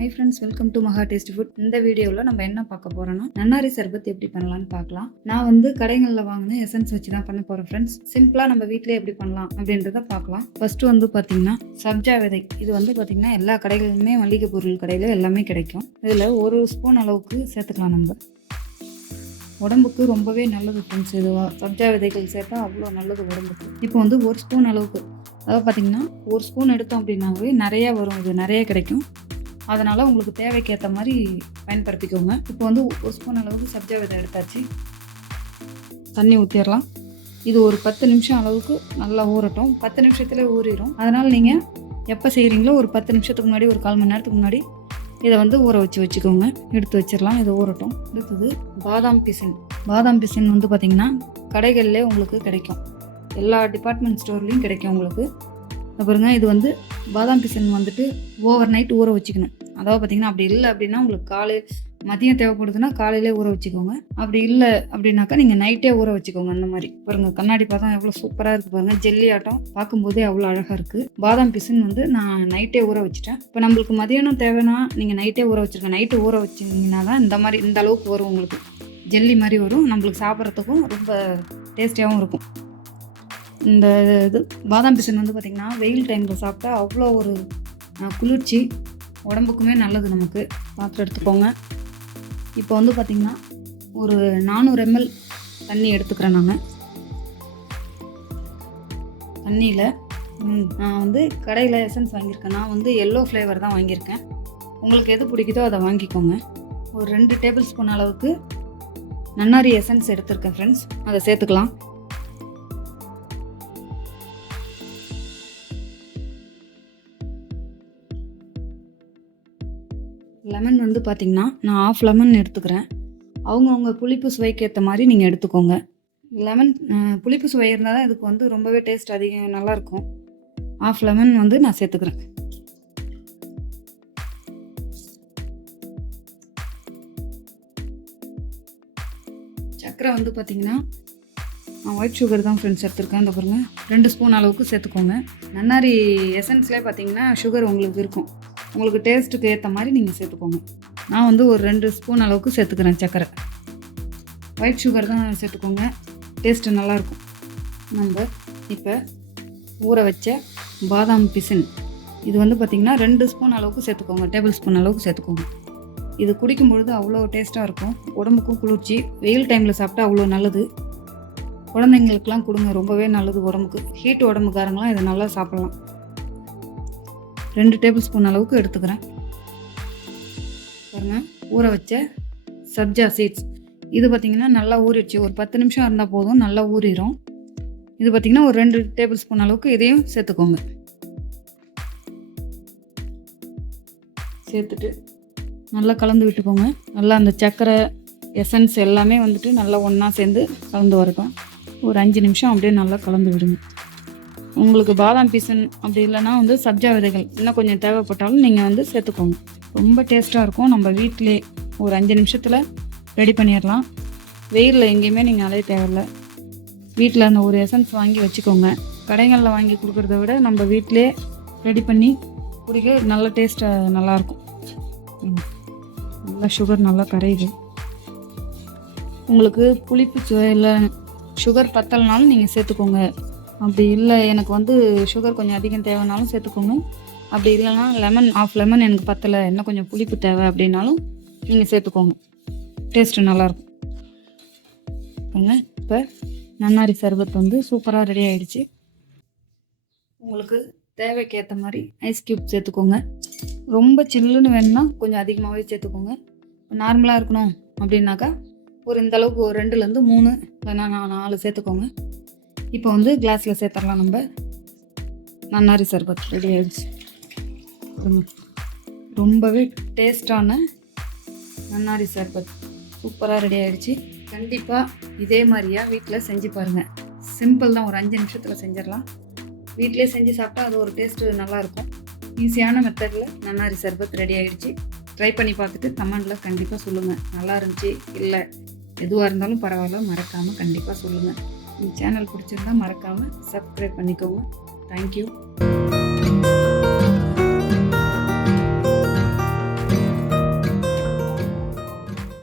Hi friends, welcome to மகா tasty food. இந்த வீடியோவில் நம்ம என்ன பார்க்க போகிறோம்னா நன்னாரி சர்பத் எப்படி பண்ணலான்னு பார்க்கலாம். நான் வந்து கடைகளில் வாங்கின எசன்ஸ் வச்சு தான் பண்ண போகிறேன் ஃப்ரெண்ட்ஸ். சிம்பிளாக நம்ம வீட்டிலே எப்படி பண்ணலாம் அப்படின்றத பார்க்கலாம். ஃபர்ஸ்ட் வந்து பார்த்தீங்கன்னா சப்ஜா விதை. இது வந்து பார்த்தீங்கன்னா எல்லா கடைகளிலுமே மளிகை பொருள் கடையில் எல்லாமே கிடைக்கும். இதில் ஒரு ஸ்பூன் அளவுக்கு சேர்த்துக்கலாம். நம்ம உடம்புக்கு ரொம்பவே நல்லது ஃப்ரெண்ட்ஸ். இது சப்ஜா விதைகள் சேர்த்தா அவ்வளோ நல்லது உடம்புக்கு. இப்போ வந்து ஒரு ஸ்பூன் அளவுக்கு, அதாவது பார்த்தீங்கன்னா ஒரு ஸ்பூன் எடுத்தோம் அப்படின்னாவே நிறையா வரும். இது நிறைய கிடைக்கும். அதனால் உங்களுக்கு தேவைக்கேற்ற மாதிரி பயன்படுத்திக்கோங்க. இப்போ வந்து ஒரு ஸ்பூன் அளவுக்கு சப்ஜா விதை எடுத்தாச்சு. தண்ணி ஊற்றிடலாம். இது ஒரு 10 நிமிஷம் அளவுக்கு நல்லா ஊறட்டும். 10 நிமிஷத்தில் ஊறிடும். அதனால் நீங்கள் எப்போ செய்கிறீங்களோ ஒரு 10 நிமிஷத்துக்கு முன்னாடி, ஒரு 1/4 மணி நேரத்துக்கு முன்னாடி இதை வந்து ஊற வச்சுக்கோங்க. எடுத்து வச்சிடலாம். இது ஊறட்டும். அடுத்தது பாதாம் பிசின். பாதாம் பிசின் வந்து பார்த்திங்கன்னா கடைகளிலே உங்களுக்கு கிடைக்கும். எல்லா டிபார்ட்மெண்ட் ஸ்டோர்லேயும் கிடைக்கும் உங்களுக்கு. பாருங்க, இது வந்து பாதாம் பிசின் வந்துட்டு ஓவர் நைட் ஊற வச்சுக்கணும். அதாவது பார்த்தீங்கன்னா அப்படி இல்லை அப்படின்னா உங்களுக்கு மதியம் தேவைப்படுதுன்னா காலையிலே ஊற வச்சுக்கோங்க. அப்படி இல்லை அப்படின்னாக்கா நீங்கள் நைட்டே ஊற வச்சுக்கோங்க. அந்த மாதிரி பாருங்கள், கண்ணாடி பாதாம் எவ்வளோ சூப்பராக இருக்குது பாருங்கள். ஜெல்லி ஆட்டம் பார்க்கும்போதே அவ்வளோ அழகாக இருக்குது. பாதாம் பிசின் வந்து நான் நைட்டே ஊற வச்சுட்டேன். இப்போ நம்மளுக்கு மதியானம் தேவைன்னா நீங்கள் நைட்டே ஊற வச்சுருங்க. நைட்டு ஊற வச்சிங்கன்னா தான் இந்த அளவுக்கு வரும். உங்களுக்கு ஜெல்லி மாதிரி வரும். நம்மளுக்கு சாப்பிட்றதுக்கும் ரொம்ப டேஸ்டியாகவும் இருக்கும். இந்த பாதாம் பிசின் வந்து பார்த்திங்கன்னா வெயில் டைமில் சாப்பிட்டா அவ்வளோ ஒரு குளிர்ச்சி, உடம்புக்குமே நல்லது. நமக்கு பாத்திரம் எடுத்துக்கோங்க. இப்போ வந்து பார்த்திங்கன்னா ஒரு 400 ml தண்ணி எடுத்துக்கிறேன். நான் தண்ணியில் நான் வந்து கடையில் எசன்ஸ் வாங்கியிருக்கேன். நான் வந்து எல்லோ ஃப்ளேவர் தான் வாங்கியிருக்கேன். உங்களுக்கு எது பிடிக்குதோ அதை வாங்கிக்கோங்க. ஒரு 2 டேபிள் ஸ்பூன் அளவுக்கு நன்னாரி எசன்ஸ் எடுத்திருக்கேன் ஃப்ரெண்ட்ஸ். அதை சேர்த்துக்கலாம். லெமன் வந்து பார்த்திங்கன்னா நான் 1/2 லெமன் எடுத்துக்கிறேன். அவங்கவுங்க புளிப்பு சுவைக்கு ஏற்ற மாதிரி நீங்கள் எடுத்துக்கோங்க. லெமன் புளிப்பு சுவை இருந்தால் தான் இதுக்கு வந்து ரொம்பவே டேஸ்ட் அதிகம் நல்லாயிருக்கும். 1/2 லெமன் வந்து நான் சேர்த்துக்கிறேன். சர்க்கரை வந்து பார்த்திங்கன்னா நான் ஒயிட் சுகர் தான் ஃப்ரெண்ட்ஸ் எடுத்துருக்கேன். இந்த பாருங்க, 2 ஸ்பூன் அளவுக்கு சேர்த்துக்கோங்க. நன்னாரி எசன்ஸ்லேயே பார்த்திங்கன்னா சுகர் உங்களுக்கு இருக்கும். உங்களுக்கு டேஸ்ட்டுக்கு ஏற்ற மாதிரி நீங்கள் சேர்த்துக்கோங்க. நான் வந்து ஒரு 2 ஸ்பூன் அளவுக்கு சேர்த்துக்கிறேன் சர்க்கரை. ஒயிட் சுகர் தான் சேர்த்துக்கோங்க, டேஸ்ட்டு நல்லாயிருக்கும். நம்ம இப்போ ஊற வச்ச பாதாம் பிசின், இது வந்து பார்த்திங்கன்னா 2 ஸ்பூன் அளவுக்கு சேர்த்துக்கோங்க. டேபிள் ஸ்பூன் அளவுக்கு சேர்த்துக்கோங்க. இது குடிக்கும் பொழுது அவ்வளோ டேஸ்ட்டாக இருக்கும். உடம்புக்கும் குளிர்ச்சி. வெயில் டைமில் சாப்பிட்டா அவ்வளோ நல்லது. குழந்தைங்களுக்கெலாம் கொடுங்க, ரொம்பவே நல்லது உடம்புக்கு. ஹீட் உடம்புக்காரங்களாம் இதை நல்லா சாப்பிட்லாம். 2 டேபிள் ஸ்பூன் அளவுக்கு எடுத்துக்கிறேன். பாருங்கள், ஊற வச்ச சப்ஜா சீட்ஸ். இது பார்த்திங்கன்னா நல்லா ஊறிடுச்சு. ஒரு 10 நிமிஷம் இருந்தால் போதும், நல்லா ஊறிடும். இது பார்த்திங்கன்னா ஒரு 2 டேபிள் ஸ்பூன் அளவுக்கு இதையும் சேர்த்துக்கோங்க. சேர்த்துட்டு நல்லா கலந்து விட்டுக்கோங்க. நல்லா அந்த சர்க்கரை எசன்ஸ் எல்லாமே வந்துட்டு நல்லா ஒன்றா சேர்ந்து கலந்து வரட்டும். ஒரு 5 நிமிஷம் அப்படியே நல்லா கலந்து விடுங்க. உங்களுக்கு பாதாம் பீசன் அப்படி இல்லைன்னா வந்து சப்ஜா விதைகள் இன்னும் கொஞ்சம் தேவைப்பட்டாலும் நீங்கள் வந்து சேர்த்துக்கோங்க. ரொம்ப டேஸ்ட்டாக இருக்கும். நம்ம வீட்டிலே ஒரு 5 நிமிஷத்தில் ரெடி பண்ணிடலாம். வெயிலில் எங்கேயுமே நீங்கள் அலைய தேவையில்லை. வீட்டில் அந்த ஒரு எசன்ஸ் வாங்கி வச்சுக்கோங்க. கடைகளில் வாங்கி கொடுக்குறத விட நம்ம வீட்டிலே ரெடி பண்ணி குடிக்க நல்ல டேஸ்ட்டாக நல்லாயிருக்கும். நல்லா சுகர் நல்லா கரையுது. உங்களுக்கு புளிப்பு சுவையில் சுகர் பத்தலைனாலும் நீங்கள் சேர்த்துக்கோங்க. அப்படி இல்லை எனக்கு வந்து சுகர் கொஞ்சம் அதிகம் தேவைனாலும் சேர்த்துக்கோங்க. அப்படி இல்லைன்னா லெமன் 1/2 லெமன் எனக்கு பத்தலை, இன்னும் கொஞ்சம் புளிப்பு தேவை அப்படின்னாலும் நீங்கள் சேர்த்துக்கோங்க. டேஸ்ட்டு நல்லாயிருக்கும். இப்போ நன்னாரி சர்பத் வந்து சூப்பராக ரெடி ஆகிடுச்சு. உங்களுக்கு தேவைக்கேற்ற மாதிரி ஐஸ் க்யூப் சேர்த்துக்கோங்க. ரொம்ப சில்லுன்னு வேணும்னா கொஞ்சம் அதிகமாகவே சேர்த்துக்கோங்க. நார்மலாக இருக்கணும் அப்படின்னாக்கா ஒரு இந்தளவுக்கு ஒரு 2லேருந்து 3 இல்லைன்னா 4 சேர்த்துக்கோங்க. இப்போ வந்து கிளாஸில் சேர்த்துடலாம். நம்ம நன்னாரி சர்பத் ரெடி ஆகிடுச்சு. ரொம்பவே டேஸ்டான நன்னாரி சர்பத் சூப்பராக ரெடி ஆகிடுச்சு. கண்டிப்பாக இதே மாதிரியா வீட்டில் செஞ்சு பாருங்கள். சிம்பிள் தான், ஒரு 5 நிமிஷத்தில் செஞ்சிடலாம். வீட்டிலே செஞ்சு சாப்பிட்டா அது ஒரு டேஸ்ட்டு நல்லாயிருக்கும். ஈஸியான மெத்தடில் நன்னாரி சர்பத் ரெடி ஆகிடுச்சு. ட்ரை பண்ணி பார்த்துட்டு கமெண்டில் கண்டிப்பாக சொல்லுங்கள். நல்லா இருந்துச்சு இல்லை எதுவாக இருந்தாலும் பரவாயில்ல, மறக்காமல் கண்டிப்பாக சொல்லுங்கள். இந்த சேனல் பிடிச்சிருந்தா மறக்காமல் சப்ஸ்கிரைப் பண்ணிக்கோங்க. தேங்க்யூ.